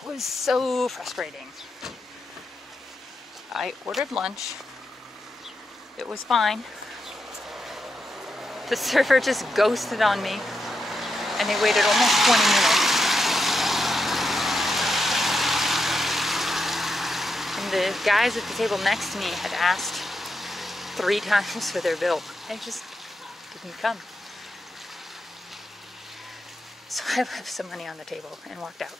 That was so frustrating. I ordered lunch. It was fine. The server just ghosted on me, and they waited almost 20 minutes. And the guys at the table next to me had asked 3 times for their bill. They just didn't come. So I left some money on the table and walked out.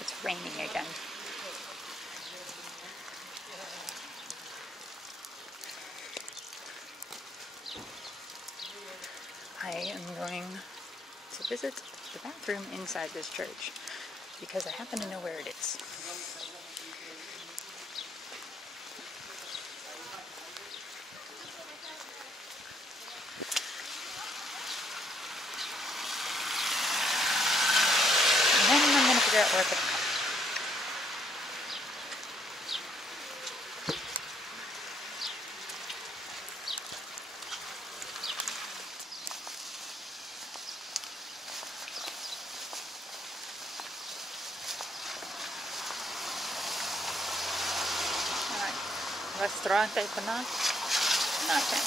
It's raining again. I am going to visit the bathroom inside this church because I happen to know where it is. And then I'm going to figure out where I put it. Restaurante Ponta. Okay.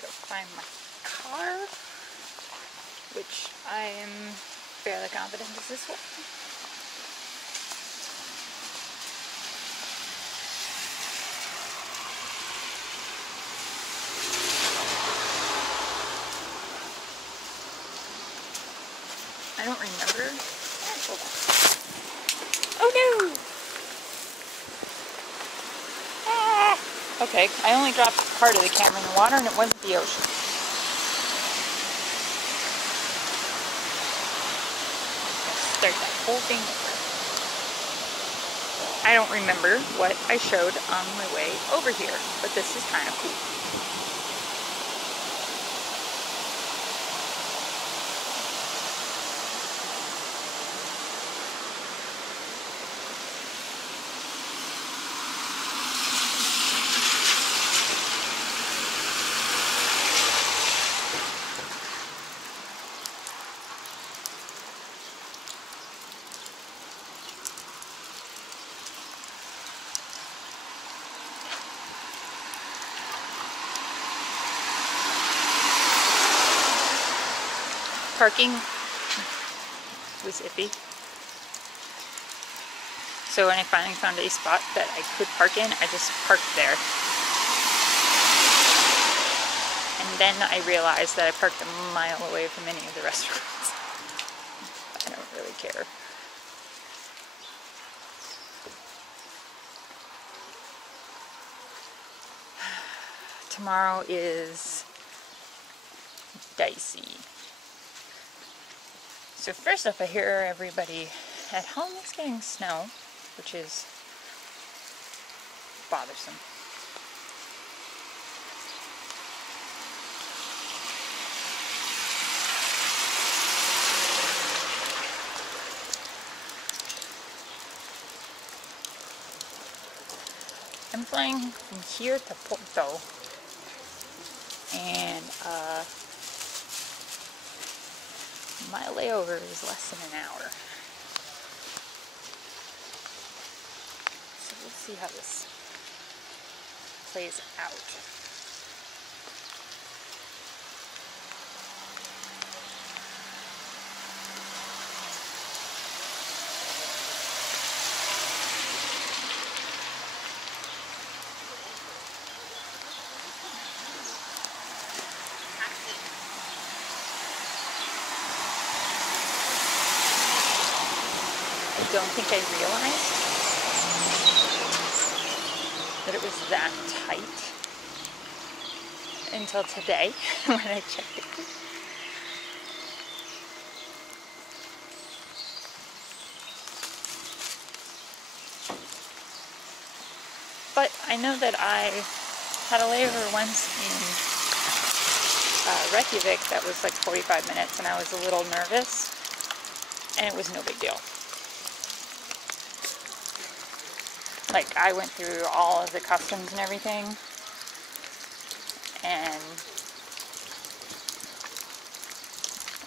Go find my car, which I am fairly confident is this one. I don't remember. Oh no! Ah! Okay, I only dropped part of the camera in the water and it wasn't the ocean. Let's start that whole thing over. I don't remember what I showed on my way over here, but this is kind of cool. Parking was iffy. So when I finally found a spot that I could park in, I just parked there. And then I realized that I parked a mile away from any of the restaurants. I don't really care. Tomorrow is dicey. So first off, I hear everybody at home is getting snow, which is bothersome. I'm flying from here to Ponta, and my layover is less than an hour. So let's see how this plays out. I don't think I realized that it was that tight until today when I checked it. But I know that I had a layover once in Reykjavik that was like 45 minutes and I was a little nervous and it was no big deal. Like, I went through all of the customs and everything, and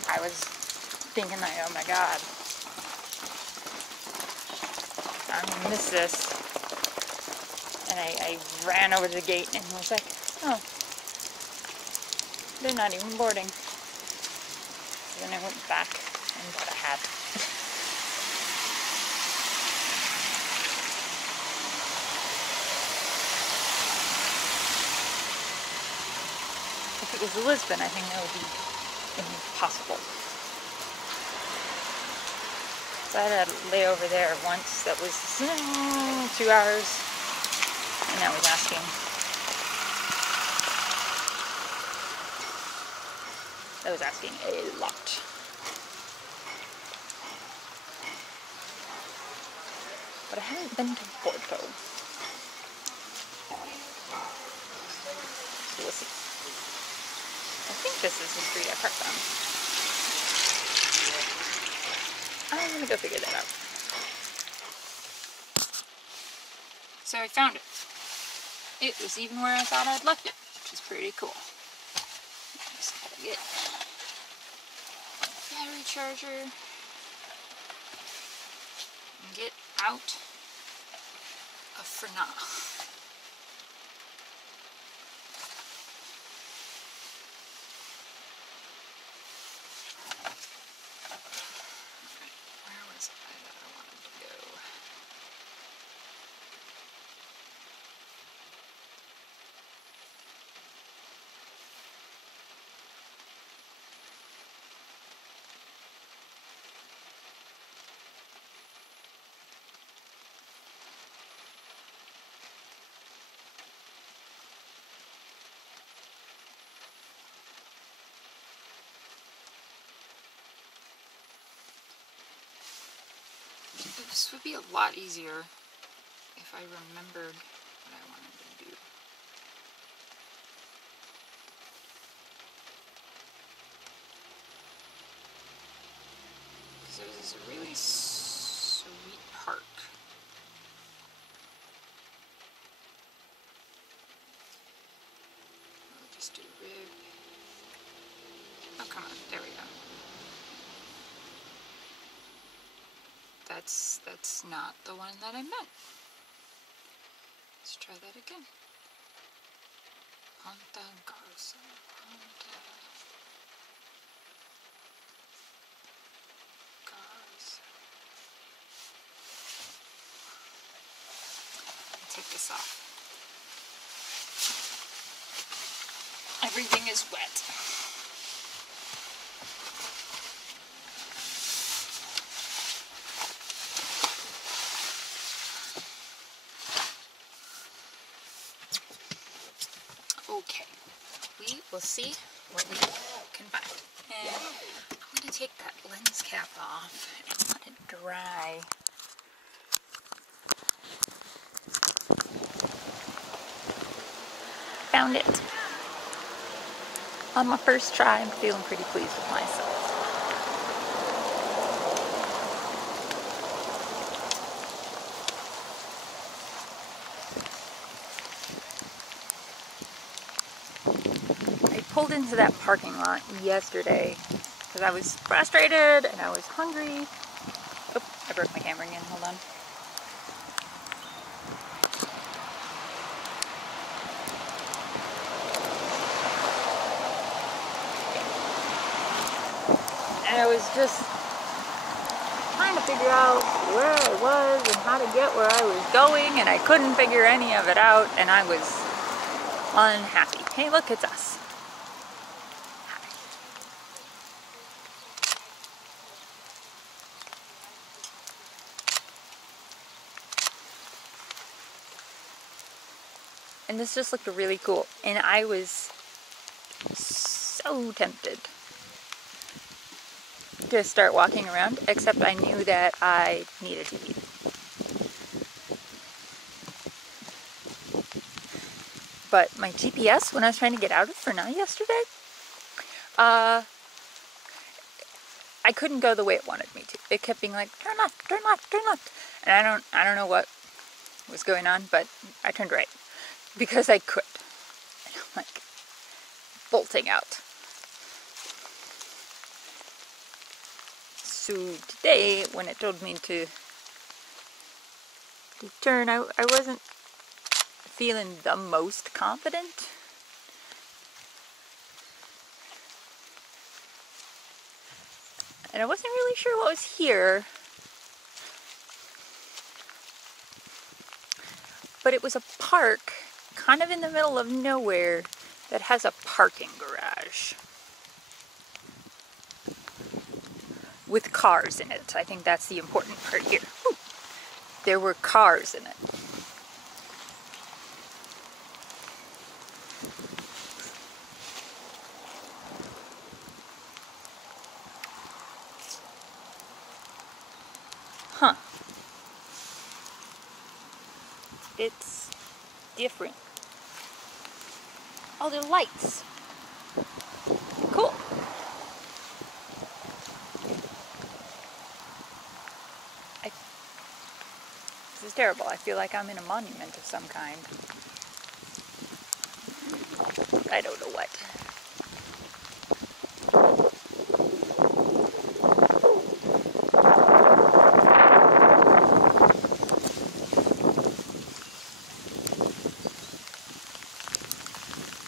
I was thinking like, oh my god, I'm gonna miss this. And I ran over to the gate and was like, oh, they're not even boarding. Then I went back and got a hat. If it was Lisbon, I think that would be impossible. So I had a layover there once that was 2 hours, and that was asking. That was asking a lot. But I haven't been to Porto. So we'll see. I think this is the street I parked on. I'm gonna go figure that out. So I found it. It was even where I thought I'd left it, which is pretty cool. Just gotta get a battery charger and get out of Fernand. This would be a lot easier if I remembered what I wanted to do. Because there's this really sweet park. I'll just do rib. Oh, come on. There we go. That's not the one that I meant. Let's try that again. Ponta Garza. Ponta Garza. Take this off. Everything is wet. Okay, we will see what we can find. And I'm going to take that lens cap off and let it dry. Found it. On my first try, I'm feeling pretty pleased with myself. I pulled into that parking lot yesterday because I was frustrated and I was hungry. Oh, I broke my camera again. Hold on. And I was just trying to figure out where I was and how to get where I was going, and I couldn't figure any of it out, and I was unhappy. Hey, look, it's us. Hi. And this just looked really cool, and I was so tempted to start walking around, except I knew that I needed to eat. But my GPS, when I was trying to get out of Fernand yesterday, I couldn't go the way it wanted me to. It kept being like, turn left, turn left, turn left. And I don't know what was going on, but I turned right because I could. And I'm like bolting out. So today, when it told me to turn, I wasn't feeling the most confident. And I wasn't really sure what was here. But it was a park, kind of in the middle of nowhere, that has a parking garage. With cars in it. I think that's the important part here. Whew. There were cars in it. Huh. It's different. Oh, there are lights. Cool. This is terrible. I feel like I'm in a monument of some kind. I don't know what.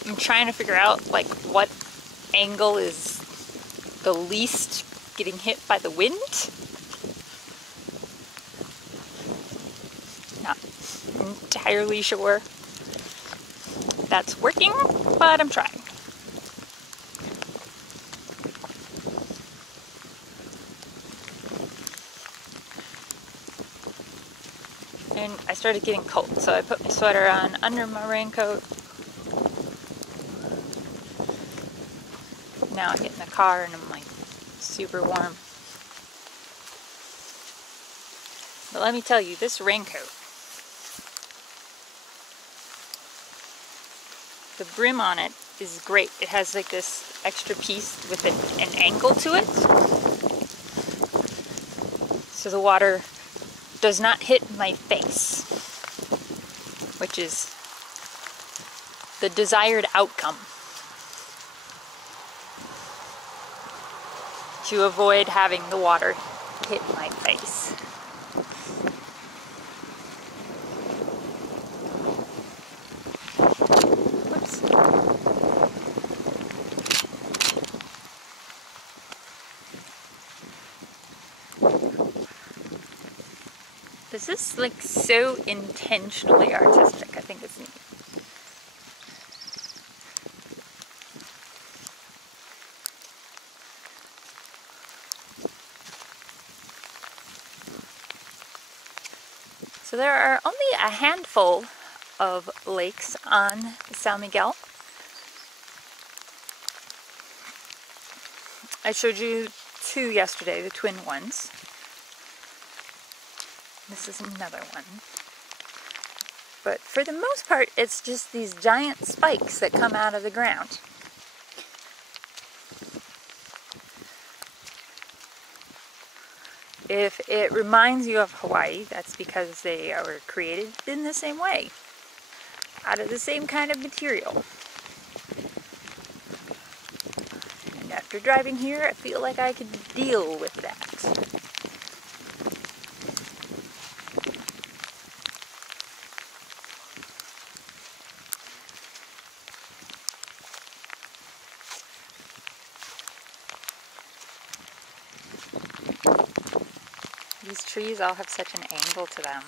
I'm trying to figure out like what angle is the least getting hit by the wind. Not entirely sure that's working, but I'm trying. And I started getting cold, so I put my sweater on under my raincoat. Now I get in the car and I'm like super warm. But let me tell you, this raincoat, the brim on it is great. It has like this extra piece with an angle to it. So the water does not hit my face, which is the desired outcome. To avoid having the water hit my face. Whoops. This is like so intentionally artistic. I think it's neat. So there are only a handful of lakes on San Miguel. I showed you two yesterday, the twin ones. This is another one. But for the most part, it's just these giant spikes that come out of the ground. If it reminds you of Hawaii, that's because they are created in the same way, out of the same kind of material. And after driving here, I feel like I could deal with that. These trees all have such an angle to them.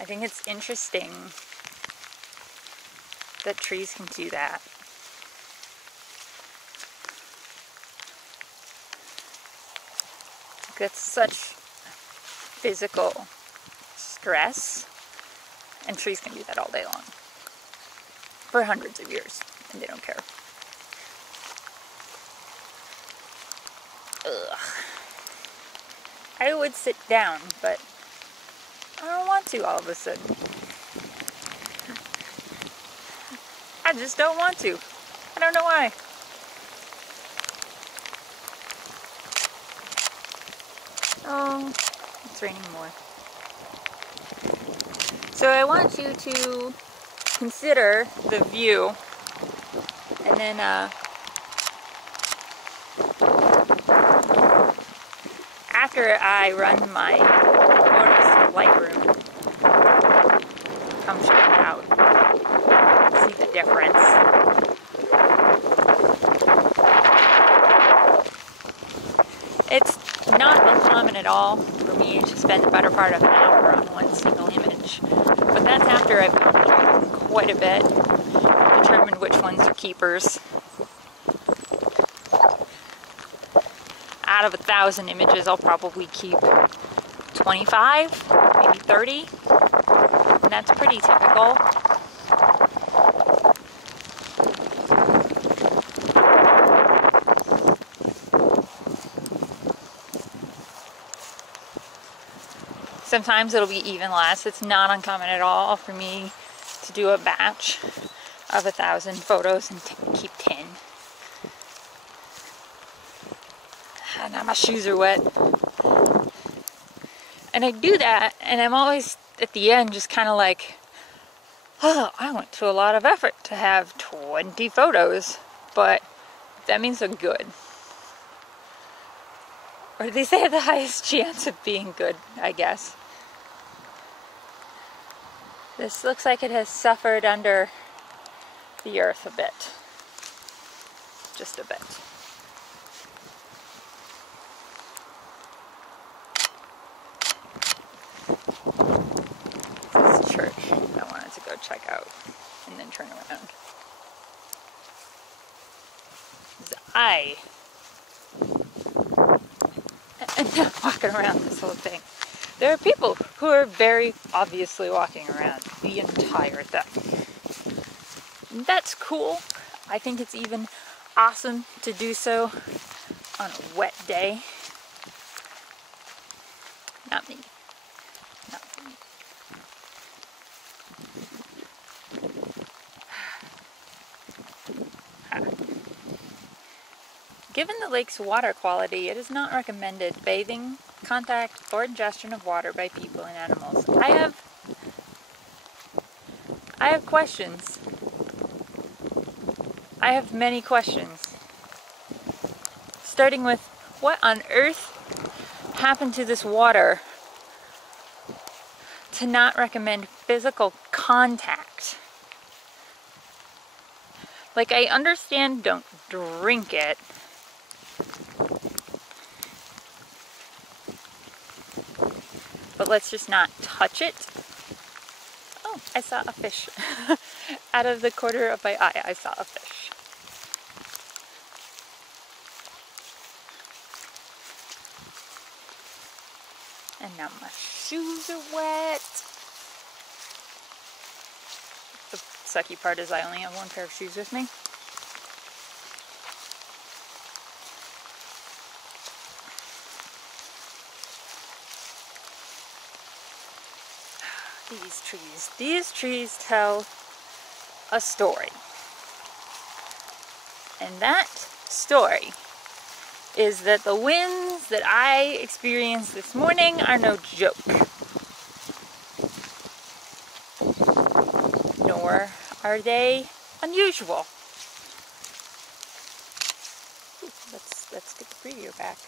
I think it's interesting that trees can do that. That's such physical stress, and trees can do that all day long. For hundreds of years, and they don't care. Ugh. I would sit down, but I don't want to all of a sudden. I just don't want to. I don't know why. Oh, it's raining more. So I want you to consider the view, and then after I run my photos through Lightroom, come check it out, see the difference. It's not uncommon at all for me to spend the better part of an hour on one single image, but that's after I've gone through quite a bit, determined which ones are keepers. Out of 1,000 images, I'll probably keep 25, maybe 30, and that's pretty typical. Sometimes it'll be even less. It's not uncommon at all for me to do a batch of 1,000 photos and keep 10. And now my shoes are wet. And I do that, and I'm always at the end just kind of like, oh, I went to a lot of effort to have 20 photos, but that means they're good. Or they say the highest chance of being good, I guess. This looks like it has suffered under the earth a bit. Just a bit. This church I wanted to go check out and then turn around. I am not walking around this whole thing. There are people who are very obviously walking around the entire thing. That's cool. I think it's even awesome to do so on a wet day. Not me. Not me. Given the lake's water quality, it is not recommended bathing, contact, or ingestion of water by people and animals. I have questions. I have many questions. Starting with, what on earth happened to this water to not recommend physical contact? Like, I understand don't drink it, but let's just not touch it. Oh, I saw a fish. Out of the corner of my eye, I saw a fish. And now my shoes are wet. The sucky part is I only have one pair of shoes with me. These trees tell a story. And that story is that the winds that I experienced this morning are no joke. Nor are they unusual. Ooh, let's get the preview back.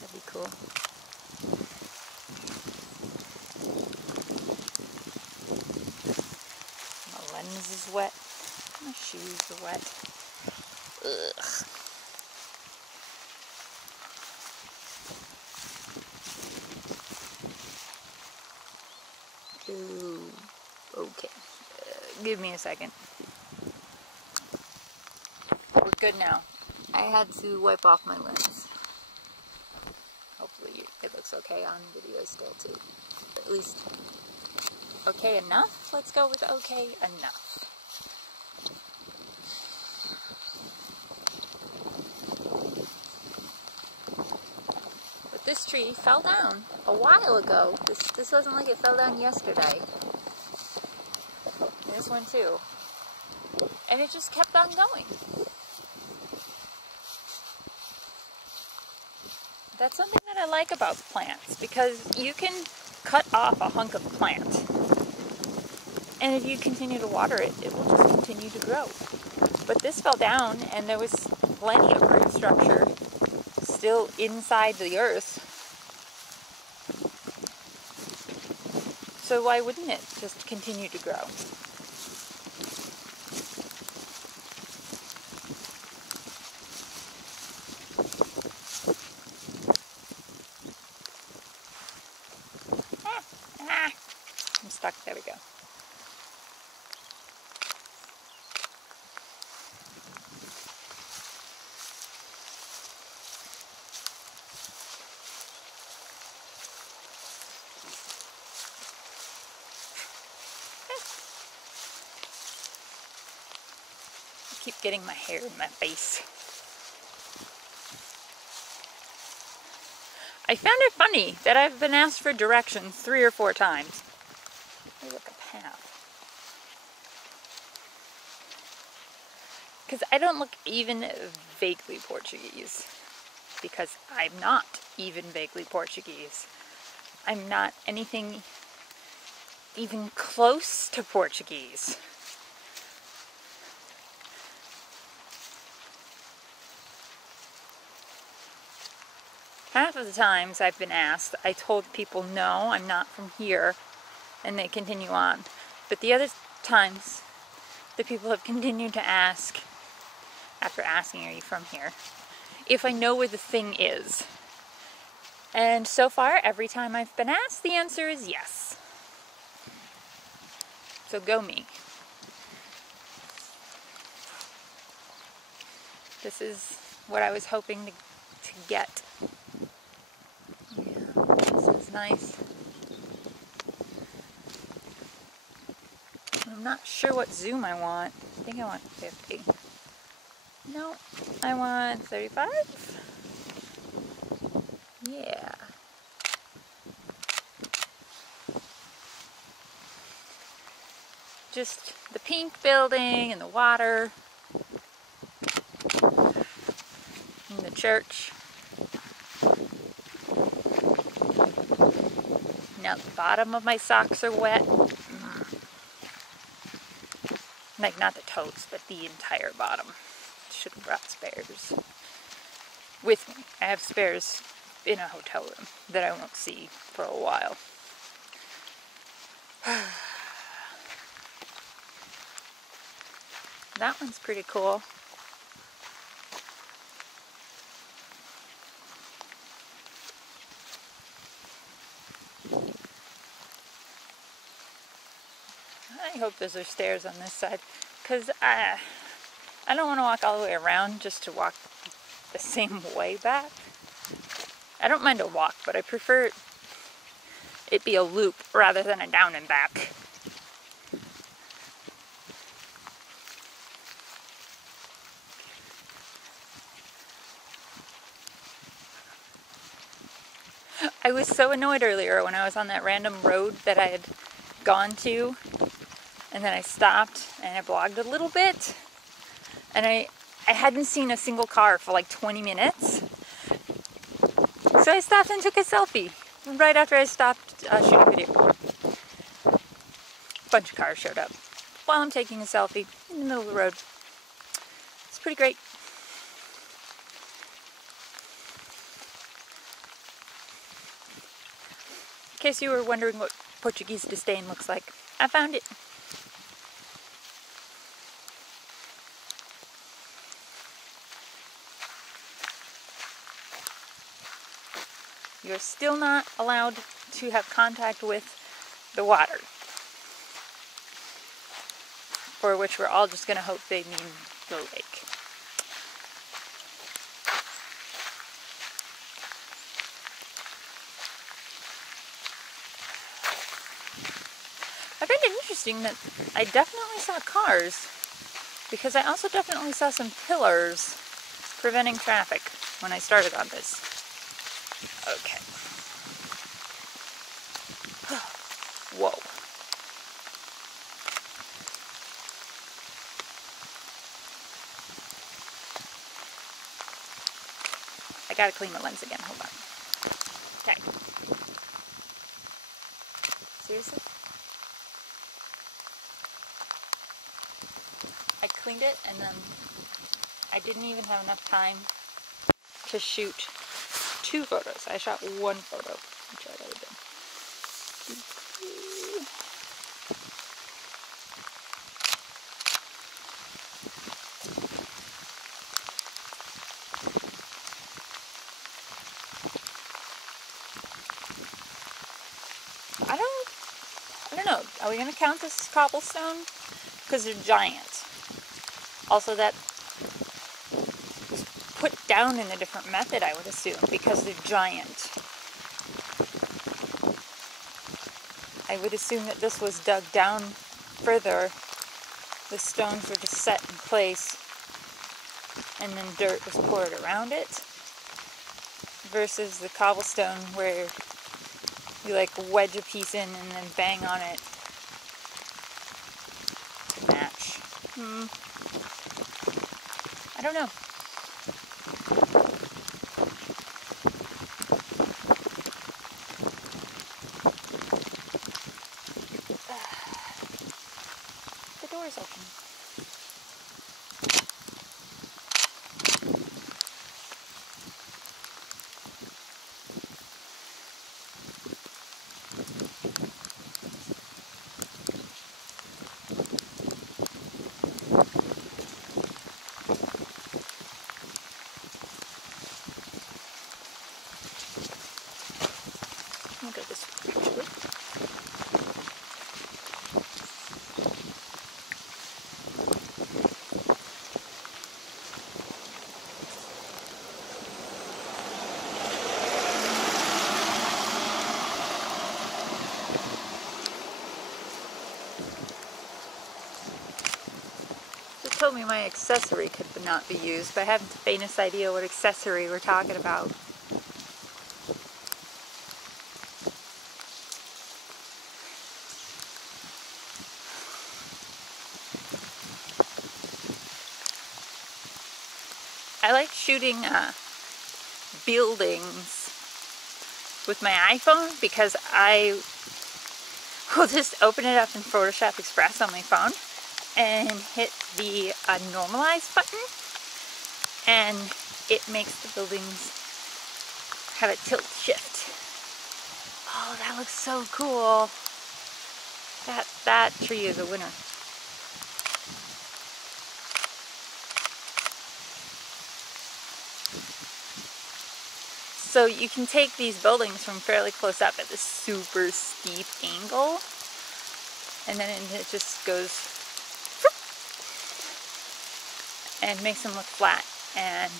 That'd be cool. My lens is wet. My shoes are wet. Ugh. Ooh, okay. Give me a second. We're good now. I had to wipe off my lens. Hopefully it looks okay on video still too. At least okay enough? Let's go with okay enough. But this tree fell down a while ago. This wasn't like it fell down yesterday. This one too. And it just kept on going. That's something that that I like about plants, because you can cut off a hunk of plant, and if you continue to water it, it will just continue to grow. But this fell down, and there was plenty of root structure still inside the earth. So why wouldn't it just continue to grow? I'm stuck. There we go. I keep getting my hair in my face. I found it funny that I've been asked for directions 3 or 4 times. There's like a path. Because I don't look even vaguely Portuguese. Because I'm not even vaguely Portuguese. I'm not anything even close to Portuguese. Half of the times I've been asked, I told people, no, I'm not from here, and they continue on. But the other times, the people have continued to ask, after asking, are you from here, if I know where the thing is. And so far, every time I've been asked, the answer is yes. So go me. This is what I was hoping to get. This is nice. I'm not sure what zoom I want. I think I want 50. No, I want 35. Yeah. Just the pink building and the water and the church. Now the bottom of my socks are wet. Like not the toes, but the entire bottom. Should have brought spares with me. I have spares in a hotel room that I won't see for a while. That one's pretty cool. I hope those are stairs on this side, because I don't want to walk all the way around just to walk the same way back. I don't mind a walk, but I prefer it be a loop rather than a down and back. I was so annoyed earlier when I was on that random road that I had gone to, and then I stopped and I blogged a little bit, and I hadn't seen a single car for like 20 minutes. So I stopped and took a selfie right after I stopped shooting video. A bunch of cars showed up while I'm taking a selfie in the middle of the road. It's pretty great. In case you were wondering what Portuguese disdain looks like, I found it. You're still not allowed to have contact with the water, for which we're all just going to hope they mean the lake. I find it interesting that I definitely saw cars, because I also definitely saw some pillars preventing traffic when I started on this. Okay. Whoa. I gotta clean my lens again, hold on. Seriously? I cleaned it and then I didn't even have enough time to shoot 2 photos. I shot 1 photo, which I would have done. I don't know. Are we gonna count this cobblestone? Because they're giant. Also, that was put down in a different method, I would assume, because they're giant. I would assume that this was dug down further. The stones were just set in place, and then dirt was poured around it. Versus the cobblestone where you like wedge a piece in and then bang on it to match. I don't know. The door's open. I'll go this way, actually. Just told me my accessory could not be used, but I haven't the faintest idea what accessory we're talking about. I like shooting buildings with my iPhone because I will just open it up in Photoshop Express on my phone and hit the normalize button, and it makes the buildings have a tilt shift. Oh, that looks so cool. That tree is a winner. So you can take these buildings from fairly close up at this super steep angle, and then it just goes and makes them look flat. And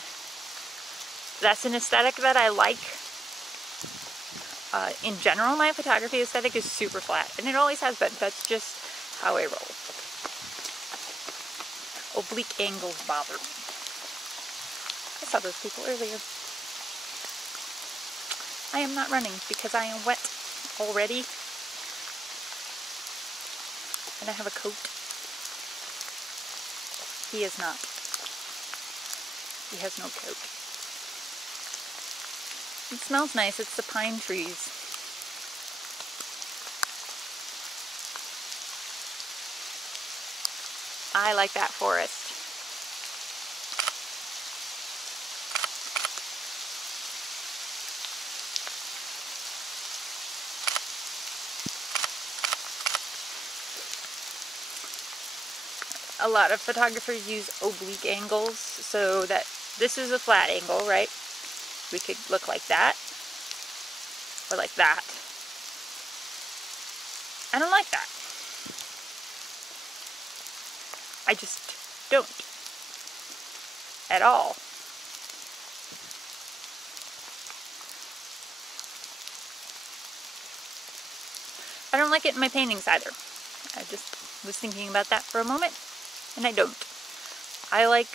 that's an aesthetic that I like. In general, my photography aesthetic is super flat, and it always has been. That's just how I roll. Oblique angles bother me. I saw those people earlier. I am not running because I am wet already, and I have a coat. He is not. He has no coat. It smells nice. It's the pine trees. I like that forest. A lot of photographers use oblique angles so that this is a flat angle, right? We could look like that or like that. I don't like that. I just don't at all. I don't like it in my paintings either. I just was thinking about that for a moment. And I don't. I like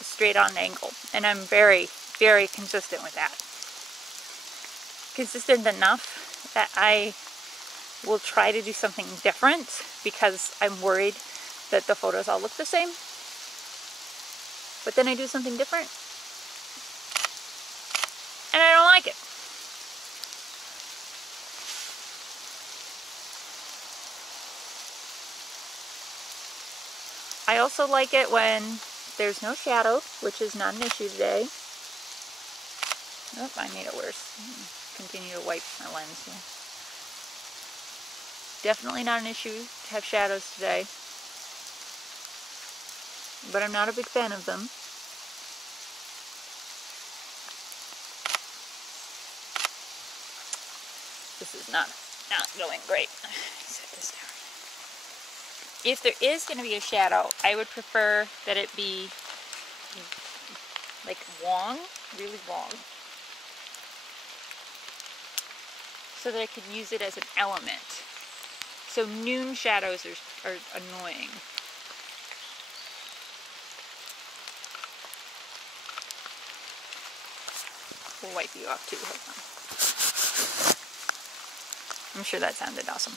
a straight on angle, and I'm very, very consistent with that. Consistent enough that I will try to do something different because I'm worried that the photos all look the same. But then I do something different, and I don't like it. I also like it when there's no shadow, which is not an issue today. Oh, I made it worse. Continue to wipe my lens here. Definitely not an issue to have shadows today, but I'm not a big fan of them. This is not going great. Set this down. If there is going to be a shadow, I would prefer that it be like long, really long, so that I could use it as an element. So noon shadows are annoying. We'll wipe you off too. Hold on. I'm sure that sounded awesome.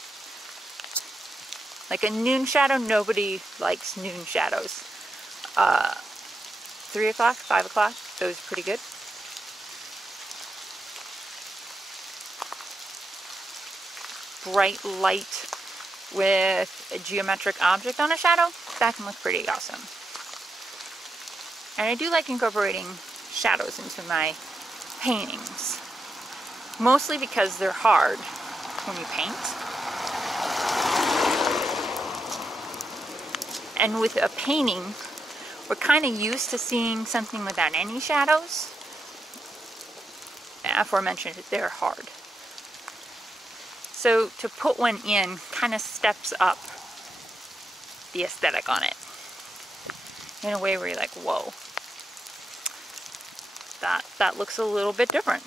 Like a noon shadow, nobody likes noon shadows. 3 o'clock, 5 o'clock, those are pretty good. Bright light with a geometric object on a shadow, that can look pretty awesome. And I do like incorporating shadows into my paintings, mostly because they're hard when you paint. And with a painting, we're kind of used to seeing something without any shadows. Aforementioned, they're hard. So to put one in kind of steps up the aesthetic on it in a way where you're like, whoa, that looks a little bit different.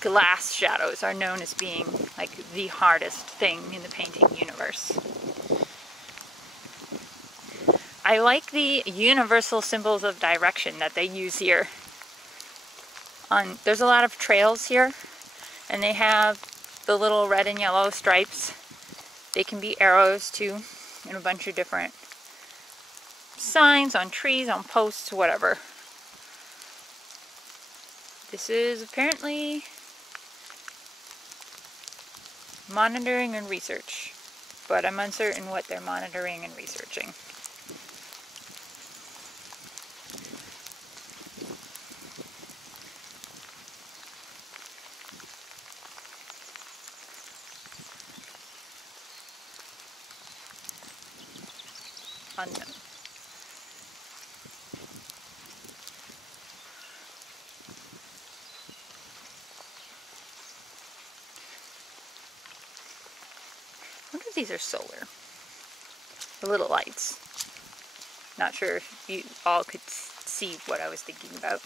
Glass shadows are known as being like the hardest thing in the painting universe. I like the universal symbols of direction that they use here. There's a lot of trails here, and they have the little red and yellow stripes. They can be arrows too, and a bunch of different signs on trees, on posts, whatever. This is apparently monitoring and research, but I'm uncertain what they're monitoring and researching. Unknown. I wonder if these are solar. The little lights. Not sure if you all could see what I was thinking about.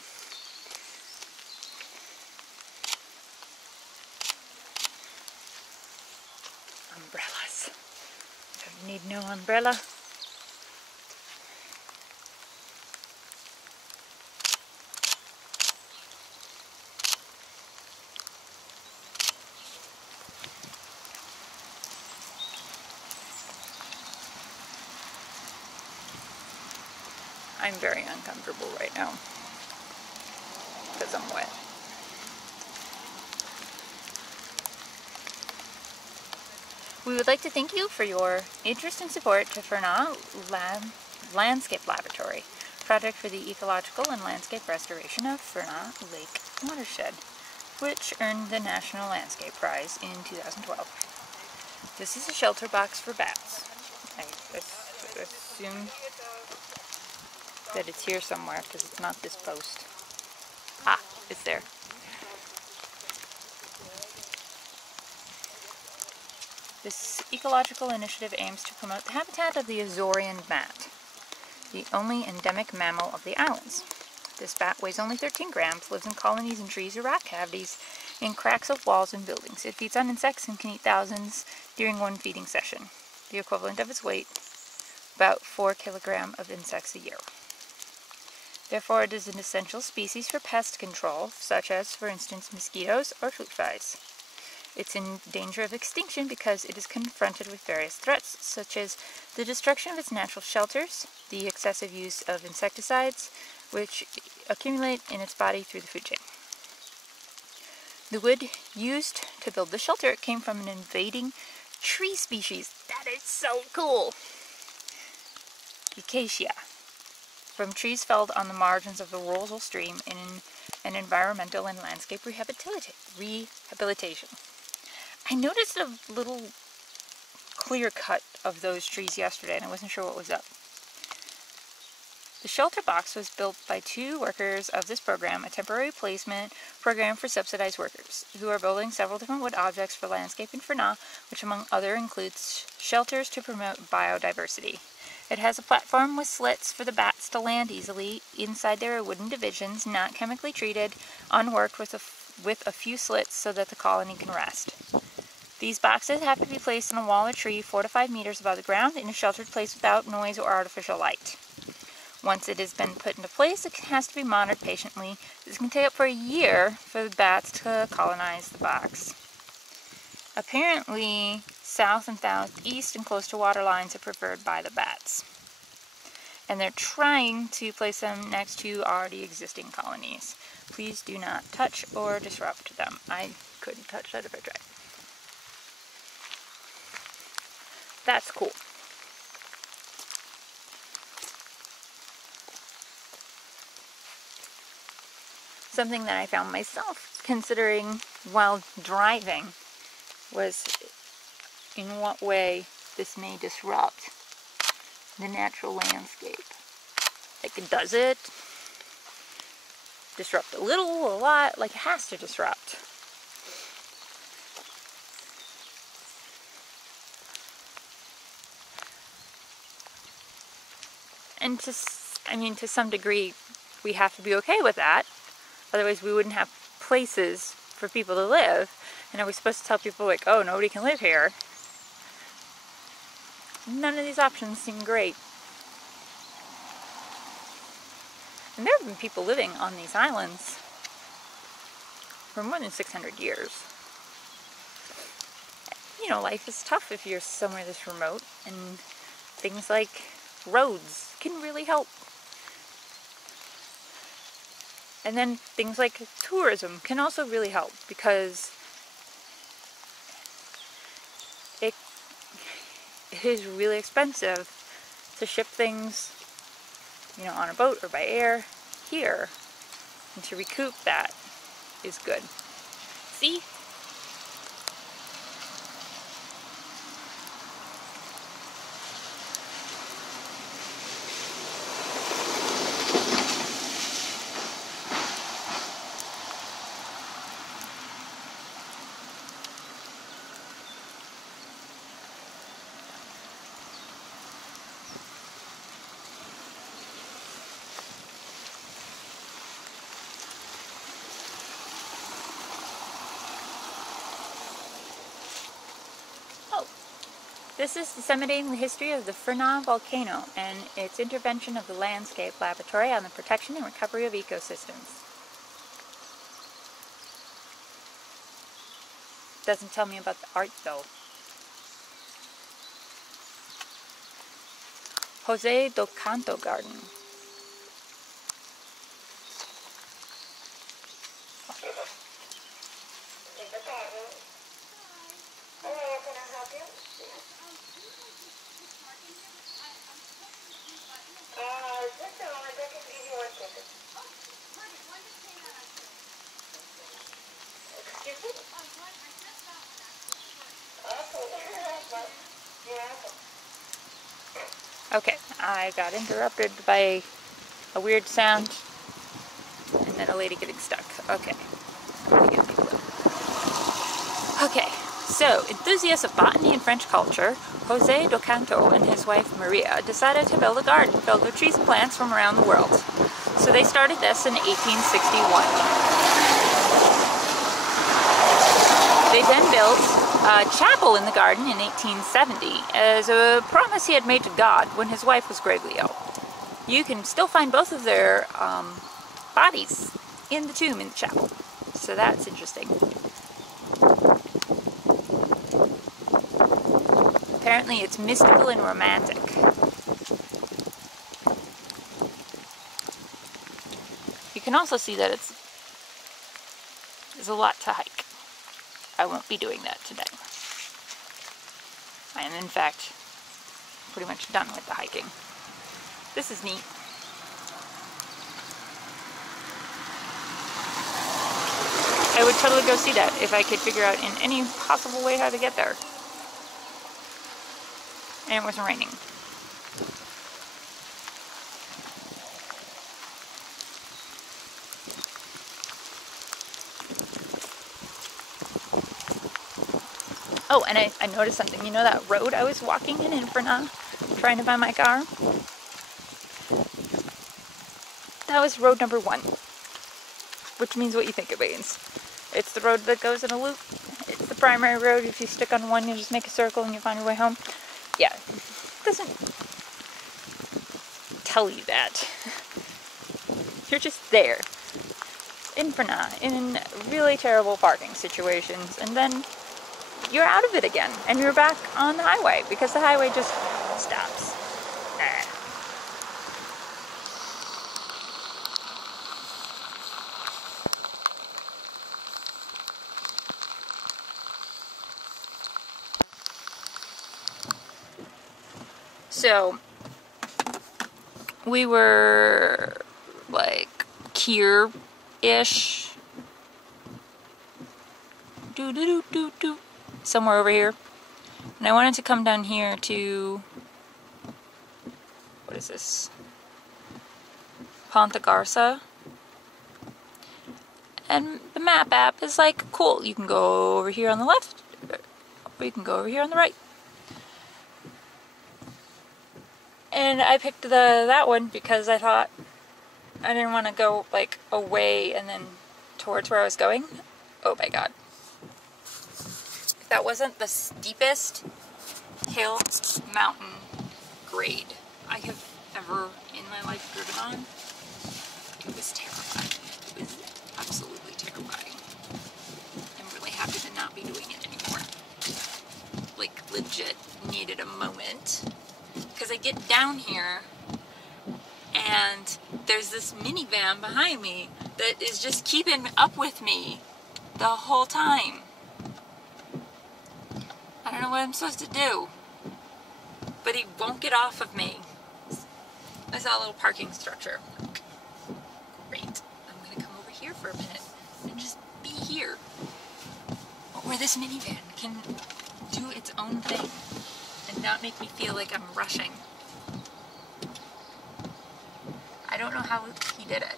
Umbrellas. Don't need no umbrella. I'm very uncomfortable right now because I'm wet. We would like to thank you for your interest and support to Fernand Landscape Laboratory, project for the ecological and landscape restoration of Fernand Lake watershed, which earned the National Landscape Prize in 2012. This is a shelter box for bats. I assume that it's here somewhere because it's not this post. Ah, it's there. This ecological initiative aims to promote the habitat of the Azorian bat, the only endemic mammal of the islands. This bat weighs only 13 grams, lives in colonies in trees or rock cavities, in cracks of walls and buildings. It feeds on insects and can eat thousands during one feeding session, the equivalent of its weight, about 4 kilograms of insects a year. Therefore, it is an essential species for pest control, such as, for instance, mosquitoes or fruit flies. It's in danger of extinction because it is confronted with various threats, such as the destruction of its natural shelters, the excessive use of insecticides, which accumulate in its body through the food chain. The wood used to build the shelter came from an invading tree species. That is so cool! acacia, from trees felled on the margins of the Rosal stream in an environmental and landscape rehabilitation. I noticed a little clear cut of those trees yesterday, and I wasn't sure what was up. The shelter box was built by 2 workers of this program, a temporary placement program for subsidized workers, who are building several different wood objects for landscaping for now, which among other includes shelters to promote biodiversity. It has a platform with slits for the bats to land easily. Inside there are wooden divisions, not chemically treated, unworked, with a few slits so that the colony can rest. These boxes have to be placed on a wall or tree 4 to 5 meters above the ground in a sheltered place without noise or artificial light. Once it has been put into place, it has to be monitored patiently. This can take up for a year for the bats to colonize the box. Apparently, south and southeast and close to water lines are preferred by the bats. And they're trying to place them next to already existing colonies. Please do not touch or disrupt them. I couldn't touch that if I tried. That's cool. Something that I found myself considering while driving was in what way this may disrupt the natural landscape. Like, does it disrupt a little, a lot? Like, it has to disrupt. And to some degree, we have to be okay with that. Otherwise, we wouldn't have places for people to live. And are we supposed to tell people, like, oh, nobody can live here? None of these options seem great. And there have been people living on these islands for more than 600 years. You know, life is tough if you're somewhere this remote, and things like roads can really help. And then things like tourism can also really help, because it is really expensive to ship things, you know, on a boat or by air here, and to recoup that is good. See? This is disseminating the history of the Furna volcano and its intervention of the Landscape Laboratory on the protection and recovery of ecosystems. Doesn't tell me about the art though. Jose do Canto Garden. Okay, I got interrupted by a weird sound and then a lady getting stuck. Okay, okay, so enthusiasts of botany and French culture, Jose do Canto and his wife Maria decided to build a garden filled with trees and plants from around the world. So they started this in 1861. They then built a chapel in the garden in 1870 as a promise he had made to God when his wife was gravely ill. You can still find both of their bodies in the tomb in the chapel, so that's interesting. Apparently it's mystical and romantic. You can also see that there's a lot to hike. I won't be doing that today. I am, in fact, pretty much done with the hiking. This is neat. I would totally go see that if I could figure out in any possible way how to get there. And it wasn't raining. Oh, and I noticed something. You know that road I was walking in Inferna, trying to find my car? That was road number 1. Which means what you think it means. It's the road that goes in a loop. It's the primary road. If you stick on one, you just make a circle and you find your way home. Yeah, it doesn't tell you that. You're just there. Inferna, in really terrible parking situations, and then you're out of it again, and you're back on the highway, because the highway just stops. So, we were, like, here-ish. Somewhere over here. And I wanted to come down here to... What is this? Ponta. And the map app is like, cool, you can go over here on the left, or you can go over here on the right. And I picked that one because I thought I didn't want to go like away and then towards where I was going. Oh my god. If that wasn't the steepest hill, mountain, grade I have ever in my life driven on, it was terrifying. It was absolutely terrifying. I'm really happy to not be doing it anymore. Like, legit needed a moment. Because I get down here, and there's this minivan behind me that is just keeping up with me the whole time. I don't know what I'm supposed to do, but he won't get off of me. I saw a little parking structure. Great. I'm gonna come over here for a minute and just be here, where this minivan can do its own thing and not make me feel like I'm rushing. I don't know how he did it.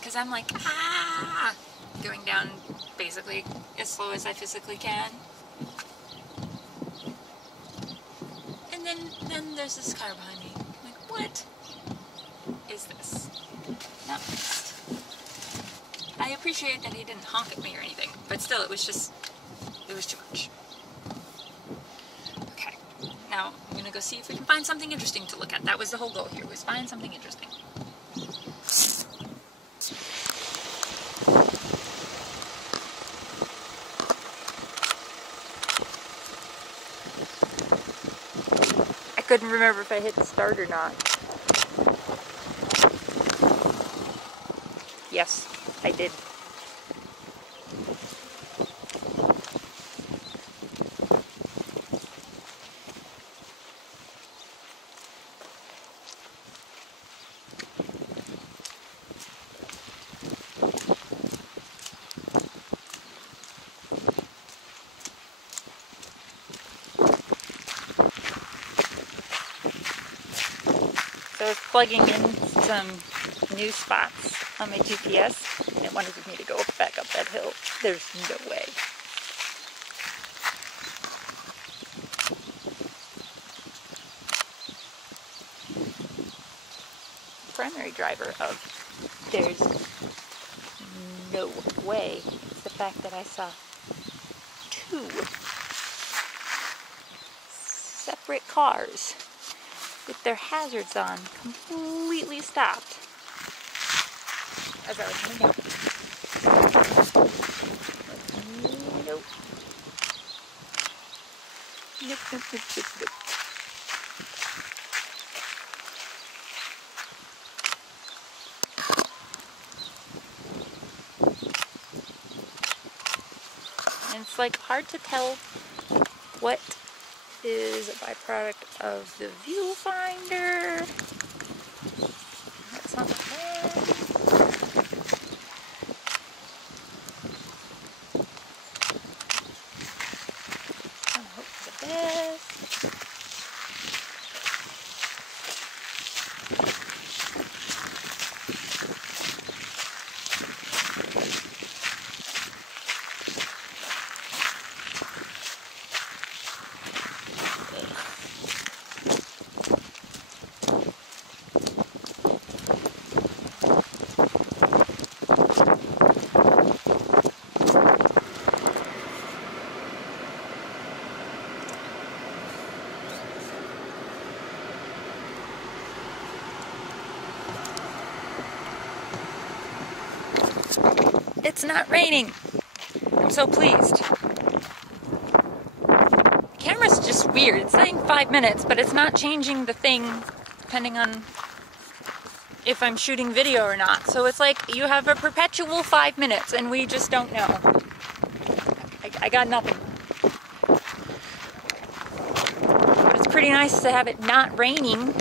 Because I'm like, going down basically as slow as I physically can. And then there's this car behind me. I'm like, what is this? Not mixed. I appreciate that he didn't honk at me or anything, but still, it was too much. Okay, now I'm gonna go see if we can find something interesting to look at. That was the whole goal here, was find something interesting. I couldn't remember if I hit start or not. Yes, I did. So I was plugging in some new spots on my GPS, and it wanted me to go back up that hill. There's no way. Primary driver of there's no way is the fact that I saw 2 separate cars with their hazards on, completely stopped as I was coming down. Nope. Nope, nope, nope, nope, nope. it's like hard to tell what is a byproduct of the viewfinder. That's not bad. I hope for the best. It's not raining. I'm so pleased. The camera's just weird. It's saying 5 minutes, but it's not changing the thing depending on if I'm shooting video or not. So it's like you have a perpetual 5 minutes and we just don't know. I got nothing. But it's pretty nice to have it not raining.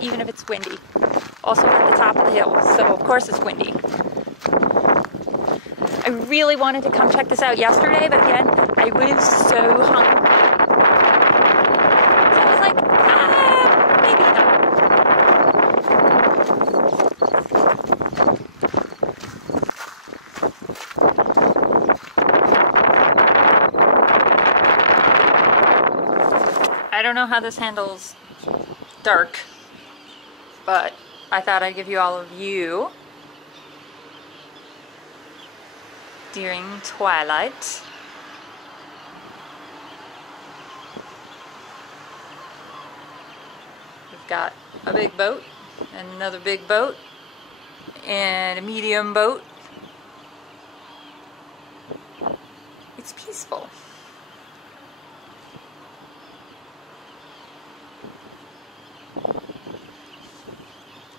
Even if it's windy. Also at the top of the hill, so of course it's windy. I really wanted to come check this out yesterday, but again, I was so hungry. So I was like, maybe not. I don't know how this handles dark, but I thought I'd give you all a view during twilight. We've got a big boat, and another big boat, and a medium boat. It's peaceful.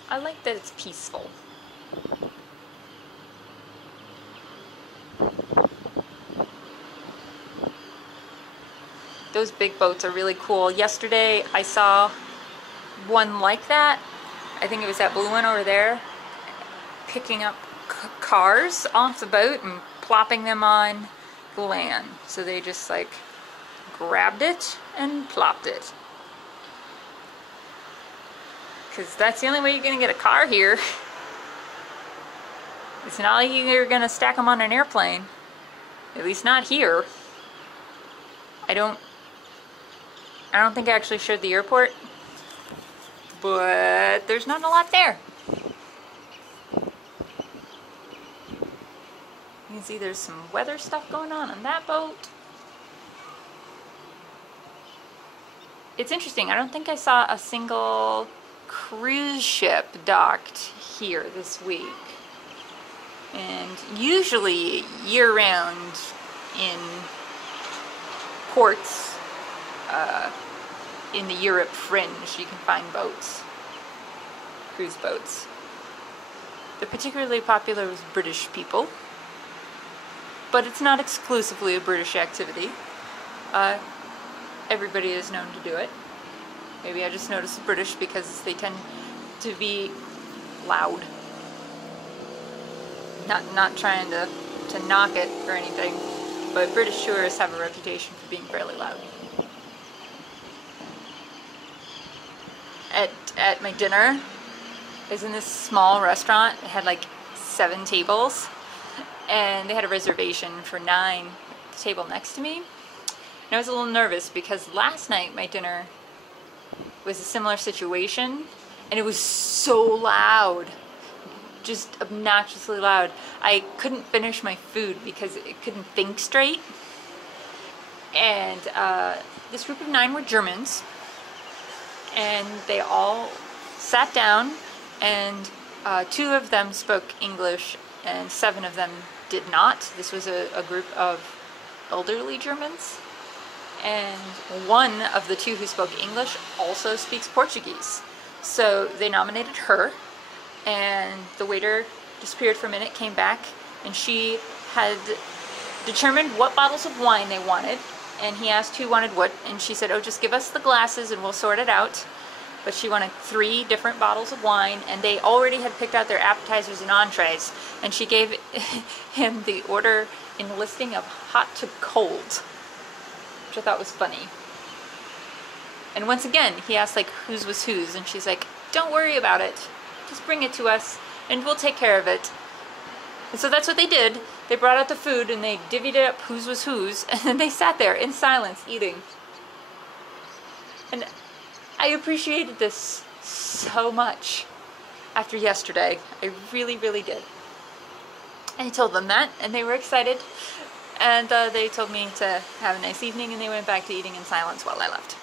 I like that it's peaceful. Those big boats are really cool. Yesterday I saw one like that. I think it was that blue one over there, picking up cars off the boat and plopping them on the land. So they just like grabbed it and plopped it. Because that's the only way you're going to get a car here. It's not like you're going to stack them on an airplane. At least not here. I don't think I actually showed the airport. But there's not a lot there. You can see there's some weather stuff going on that boat. It's interesting. I don't think I saw a single cruise ship docked here this week, and usually year-round in ports in the Europe fringe you can find boats, cruise boats. They're particularly popular with British people, but it's not exclusively a British activity. Everybody is known to do it. Maybe I just notice the British because they tend to be loud. Not trying to knock it or anything, but British tourists have a reputation for being fairly loud. At my dinner, I was in this small restaurant. It had like 7 tables, and they had a reservation for 9 at the table next to me. And I was a little nervous because last night my dinner was a similar situation, and it was so loud, just obnoxiously loud. I couldn't finish my food because it couldn't think straight. And this group of 9 were Germans, and they all sat down, and 2 of them spoke English and 7 of them did not. This was a group of elderly Germans. And one of the 2 who spoke English also speaks Portuguese. So they nominated her, and the waiter disappeared for a minute, came back, and she had determined what bottles of wine they wanted, and he asked who wanted what, and she said, oh, just give us the glasses and we'll sort it out. But she wanted 3 different bottles of wine, and they already had picked out their appetizers and entrees, and she gave him the order in listing of hot to cold, which I thought was funny. And once again, he asked like whose was whose, and she's like, don't worry about it, just bring it to us and we'll take care of it. And so that's what they did. They brought out the food and they divvied it up whose was whose, and then they sat there in silence eating. And I appreciated this so much after yesterday. I really, really did. And I told them that, and they were excited. And they told me to have a nice evening, and they went back to eating in silence while I left.